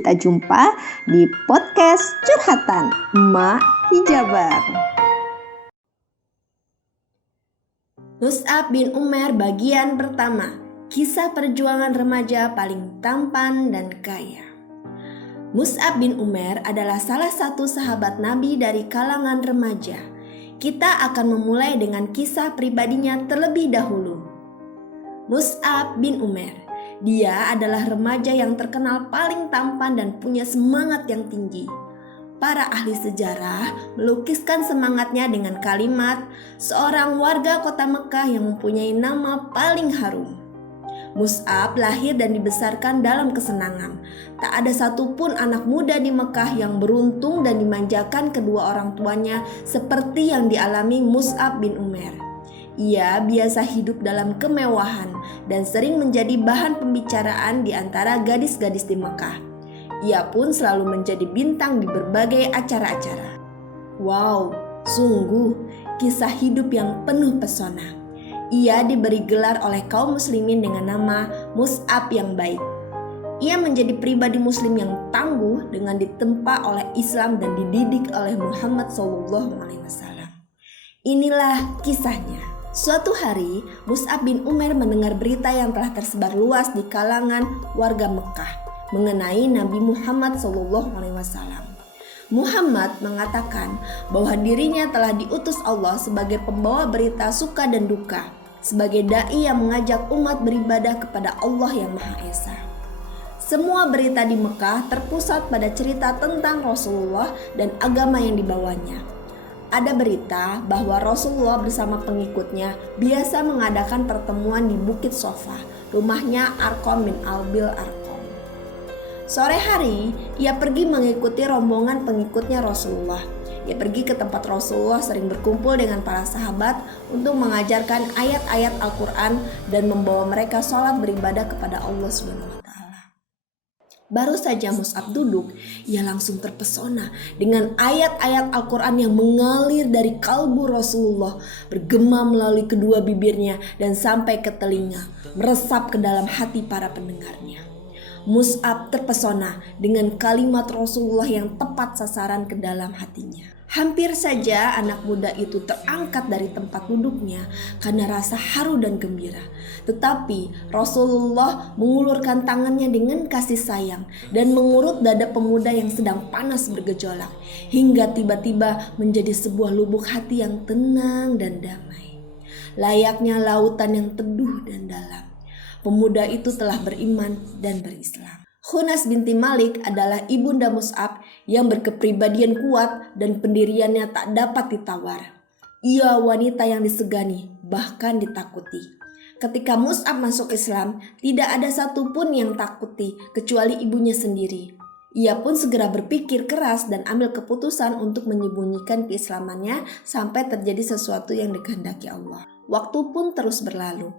kita jumpa di podcast Curhatan Emak Hijabar. Mus'ab bin Umair bagian pertama, kisah perjuangan remaja paling tampan dan kaya. Mus'ab bin Umair adalah salah satu sahabat Nabi dari kalangan remaja. Kita akan memulai dengan kisah pribadinya terlebih dahulu. Mus'ab bin Umair, dia adalah remaja yang terkenal paling tampan dan punya semangat yang tinggi. Para ahli sejarah melukiskan semangatnya dengan kalimat seorang warga kota Mekah yang mempunyai nama paling harum. Mus'ab lahir dan dibesarkan dalam kesenangan. Tak ada satupun anak muda di Mekah yang beruntung dan dimanjakan kedua orang tuanya seperti yang dialami Mus'ab bin Umair. Ia biasa hidup dalam kemewahan dan sering menjadi bahan pembicaraan di antara gadis-gadis di Mekah. Ia pun selalu menjadi bintang di berbagai acara-acara. Wow, sungguh kisah hidup yang penuh pesona. Ia diberi gelar oleh kaum muslimin dengan nama Mus'ab yang baik. Ia menjadi pribadi muslim yang tangguh dengan ditempa oleh Islam dan dididik oleh Muhammad SAW. Inilah kisahnya. Suatu hari, Mus'ab bin Umair mendengar berita yang telah tersebar luas di kalangan warga Mekah mengenai Nabi Muhammad SAW. Muhammad mengatakan bahwa dirinya telah diutus Allah sebagai pembawa berita suka dan duka, sebagai dai yang mengajak umat beribadah kepada Allah yang Maha Esa. Semua berita di Mekah terpusat pada cerita tentang Rasulullah dan agama yang dibawanya. Ada berita bahwa Rasulullah bersama pengikutnya biasa mengadakan pertemuan di Bukit Sofa, rumahnya Arqam bin Abil Arqam. Sore hari, ia pergi mengikuti rombongan pengikutnya Rasulullah. Ia pergi ke tempat Rasulullah sering berkumpul dengan para sahabat untuk mengajarkan ayat-ayat Al-Quran dan membawa mereka sholat beribadah kepada Allah SWT. Baru saja Mus'ab duduk, ia langsung terpesona dengan ayat-ayat Al-Quran yang mengalir dari kalbu Rasulullah, bergema melalui kedua bibirnya dan sampai ke telinga, meresap ke dalam hati para pendengarnya. Mus'ab terpesona dengan kalimat Rasulullah yang tepat sasaran ke dalam hatinya. Hampir saja anak muda itu terangkat dari tempat duduknya karena rasa haru dan gembira. Tetapi Rasulullah mengulurkan tangannya dengan kasih sayang dan mengurut dada pemuda yang sedang panas bergejolak, hingga tiba-tiba menjadi sebuah lubuk hati yang tenang dan damai, layaknya lautan yang teduh dan dalam. Pemuda itu telah beriman dan berislam. Khunas binti Malik adalah ibunda Mus'ab yang berkepribadian kuat dan pendiriannya tak dapat ditawar. Ia wanita yang disegani, bahkan ditakuti. Ketika Mus'ab masuk Islam, tidak ada satupun yang takuti kecuali ibunya sendiri. Ia pun segera berpikir keras dan ambil keputusan untuk menyembunyikan keislamannya sampai terjadi sesuatu yang dikehendaki Allah. Waktu pun terus berlalu.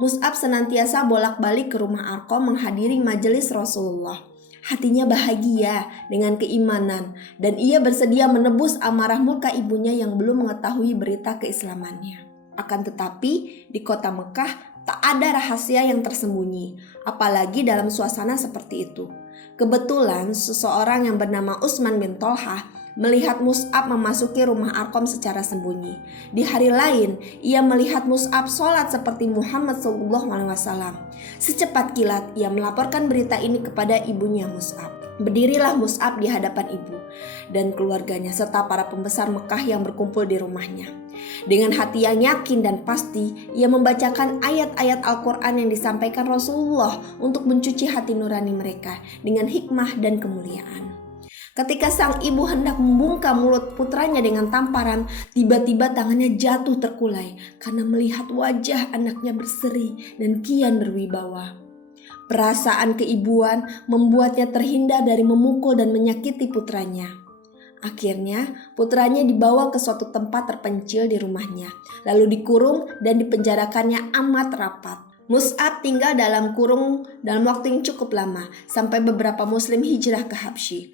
Mus'ab senantiasa bolak-balik ke rumah Arqam menghadiri majelis Rasulullah. Hatinya bahagia dengan keimanan dan ia bersedia menebus amarah murka ibunya yang belum mengetahui berita keislamannya. Akan tetapi di kota Mekah tak ada rahasia yang tersembunyi, apalagi dalam suasana seperti itu. Kebetulan seseorang yang bernama Utsman bin Tolhah melihat Mus'ab memasuki rumah Arqam secara sembunyi. Di hari lain, ia melihat Mus'ab sholat seperti Muhammad SAW. Secepat kilat, ia melaporkan berita ini kepada ibunya Mus'ab. Berdirilah Mus'ab di hadapan ibu dan keluarganya serta para pembesar Mekah yang berkumpul di rumahnya. Dengan hati yang yakin dan pasti, ia membacakan ayat-ayat Al-Quran yang disampaikan Rasulullah untuk mencuci hati nurani mereka dengan hikmah dan kemuliaan. Ketika sang ibu hendak membungkam mulut putranya dengan tamparan, tiba-tiba tangannya jatuh terkulai karena melihat wajah anaknya berseri dan kian berwibawa. Perasaan keibuan membuatnya terhindar dari memukul dan menyakiti putranya. Akhirnya putranya dibawa ke suatu tempat terpencil di rumahnya, lalu dikurung dan dipenjarakannya amat rapat. Mus'ab tinggal dalam kurung dalam waktu yang cukup lama, sampai beberapa muslim hijrah ke Habsyi.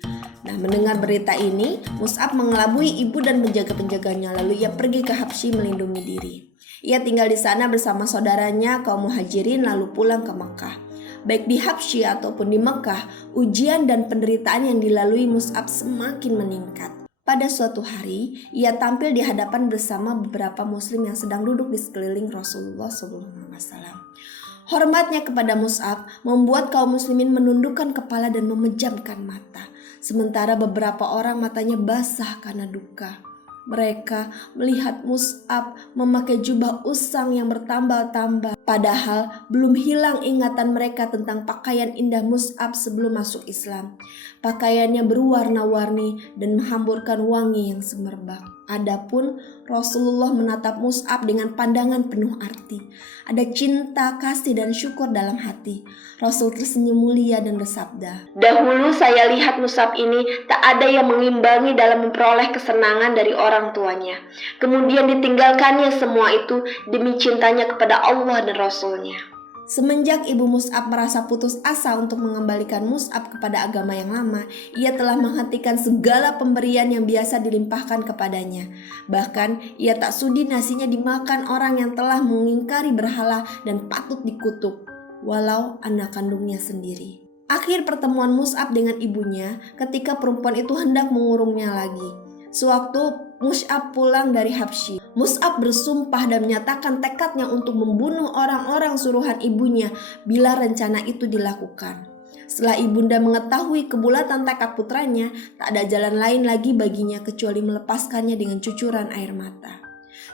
Mendengar berita ini, Mus'ab mengelabui ibu dan penjaga-penjaganya, lalu ia pergi ke Habsyi melindungi diri. Ia tinggal di sana bersama saudaranya kaum muhajirin lalu pulang ke Makkah. Baik di Habsyi ataupun di Mekah, ujian dan penderitaan yang dilalui Mus'ab semakin meningkat. Pada suatu hari, ia tampil di hadapan bersama beberapa muslim yang sedang duduk di sekeliling Rasulullah SAW. Hormatnya kepada Mus'ab membuat kaum muslimin menundukkan kepala dan memejamkan mata. Sementara beberapa orang matanya basah karena duka. Mereka melihat Mus'ab memakai jubah usang yang bertambal-tambal. Padahal belum hilang ingatan mereka tentang pakaian indah Mus'ab sebelum masuk Islam. Pakaiannya berwarna-warni dan menghamburkan wangi yang semerbak. Adapun Rasulullah menatap Mus'ab dengan pandangan penuh arti. Ada cinta, kasih, dan syukur dalam hati. Rasul tersenyum mulia dan bersabda, "Dahulu saya lihat Mus'ab ini tak ada yang mengimbangi dalam memperoleh kesenangan dari orang tuanya. Kemudian ditinggalkannya semua itu demi cintanya kepada Allah dan Rasulnya." Semenjak ibu Mus'ab merasa putus asa untuk mengembalikan Mus'ab kepada agama yang lama, ia telah menghentikan segala pemberian yang biasa dilimpahkan kepadanya. Bahkan ia tak sudi nasinya dimakan orang yang telah mengingkari berhala dan patut dikutuk, walau anak kandungnya sendiri. Akhir pertemuan Mus'ab dengan ibunya ketika perempuan itu hendak mengurungnya lagi. Sewaktu Mus'ab pulang dari Habsyi, Mus'ab bersumpah dan menyatakan tekadnya untuk membunuh orang-orang suruhan ibunya bila rencana itu dilakukan. Setelah ibunda mengetahui kebulatan tekad putranya, tak ada jalan lain lagi baginya kecuali melepaskannya dengan cucuran air mata.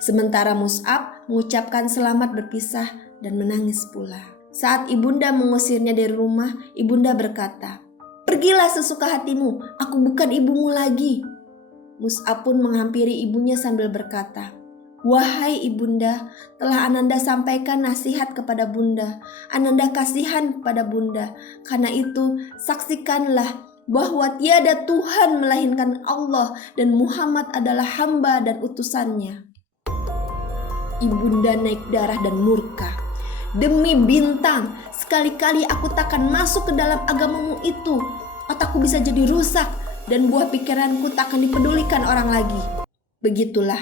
Sementara Mus'ab mengucapkan selamat berpisah dan menangis pula. Saat ibunda mengusirnya dari rumah, ibunda berkata, "Pergilah sesuka hatimu, aku bukan ibumu lagi." Mus'ab pun menghampiri ibunya sambil berkata, "Wahai ibunda, telah Ananda sampaikan nasihat kepada bunda. Ananda kasihan kepada bunda. Karena itu, saksikanlah bahwa tiada Tuhan melainkan Allah dan Muhammad adalah hamba dan utusannya." Ibunda naik darah dan murka. "Demi bintang, sekali-kali aku takkan masuk ke dalam agamamu itu. Otakku bisa jadi rusak dan buah pikiranku tak akan dipedulikan orang lagi." Begitulah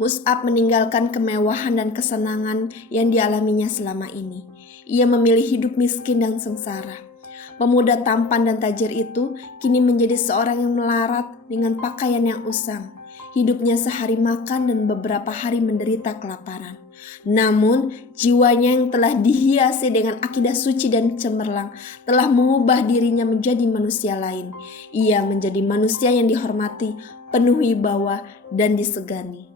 Mus'ab meninggalkan kemewahan dan kesenangan yang dialaminya selama ini. Ia memilih hidup miskin dan sengsara. Pemuda tampan dan tajir itu kini menjadi seorang yang melarat dengan pakaian yang usang. Hidupnya sehari makan dan beberapa hari menderita kelaparan. Namun jiwanya yang telah dihiasi dengan akidah suci dan cemerlang telah mengubah dirinya menjadi manusia lain. Ia menjadi manusia yang dihormati, penuh wibawa dan disegani.